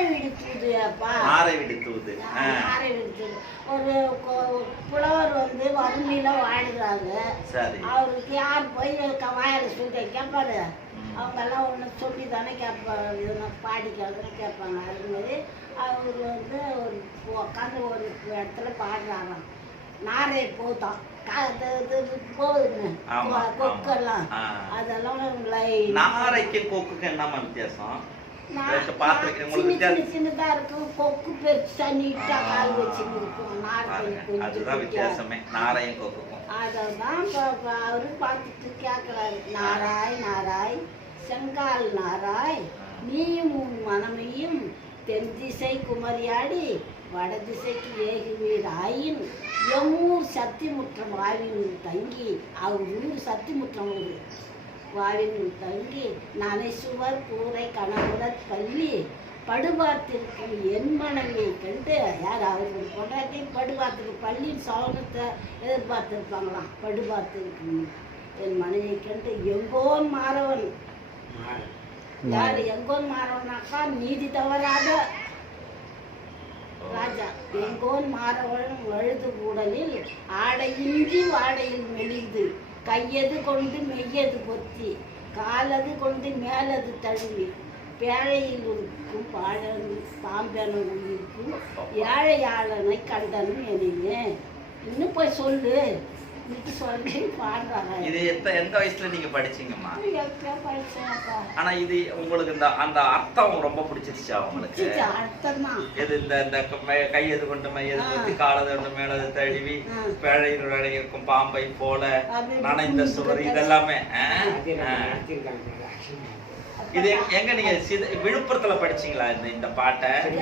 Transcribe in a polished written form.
நாரை வீடு தூது அப்பா. நாரை வீடு தூது. நாரை வீடு தூது. ஒரு புலவர் வந்து வறுமையில வாடுறாங்க. சரி. அவருக்கு யார் போய் வாயில சொல்லி கேட்பாரு. அவங்க எல்லாம் ஒன்று சொல்லி தானே கேட்பாங்க, பாடி கேட்பாங்க. அது மாதிரி அவர் வந்து ஒரு உட்காந்து ஒரு இடத்துல பாடுறாராம். நாரை போதான் போகுதுங்க கொக்கெல்லாம், அதெல்லாம் நாரைக்கு கொக்குக்கு என்னமா வித்தியாசம்? சின்னதா இருக்கும், கொக்கு பெருசா நீட்டா கால் வச்சுன்னு இருக்கும். அதுதான் வித்தியாசமே நாரையும் கொக்குக்கும். அதான் அவரு பார்த்துட்டு கேட்கறாரு. நாராய் நாராய் செங்கால் நாராய் நீயும் உன் மனமையும் தென் திசை குமரியாடி வடதிசைக்கு ஏகுவீர் ஆயின் எம்மூர் சத்திமுற்றம் வாவினுள் தங்கி, அவர் ஊர் சத்திமுற்றம் ஊர், வாவினுள் தங்கி நனைசுவர் கூரை கணவர பள்ளி படுபாத்திருக்கும் என் மனைவியை கண்டு, யார் அவர்கள் கொண்டாட்டி படுபாத்திருக்கு பள்ளியின் சோகத்தை எதிர்பார்த்திருப்பாங்களாம். படுபாத்திருக்கும் என் மனைவியை கண்டு எங்கோன் மாறவன். யார் எங்கோன் மாறவனாக்கா நீதி தவறாத ராஜா. எங்கோன் மாறவன் வழுது கூடலில் ஆடையின்றி வாடையில் மெலிந்து, கையது கொண்டு மெய்யது பொத்தி, காலது கொண்டு மேலது தழுவி, பேழையில் இருக்கும் பாம்பென உயிர்க்கும் ஏழையாளனை கண்டனும் எனினே. இன்னும் போய் சொல்லு இன்னைக்கு சொல்லி பாடுறாங்க. இது எந்த வயசுல நீங்க படிச்சீங்கம்மா? ஆனா இது உங்களுக்கு அந்த அர்த்தம் ரொம்ப பிடிச்சிருச்சா உங்களுக்கு? அர்த்தம் தான் இது இந்த கையது கொண்டு மையது பொத்தி, காலது கொண்டு மேலது தழுவி, பேழையில் இருக்கும் பாம்பை போல நனைந்த சுவர், இதெல்லாமே. இது எங்க நீங்க விழுப்புரத்துல படிச்சீங்களா இந்த பாட்டை?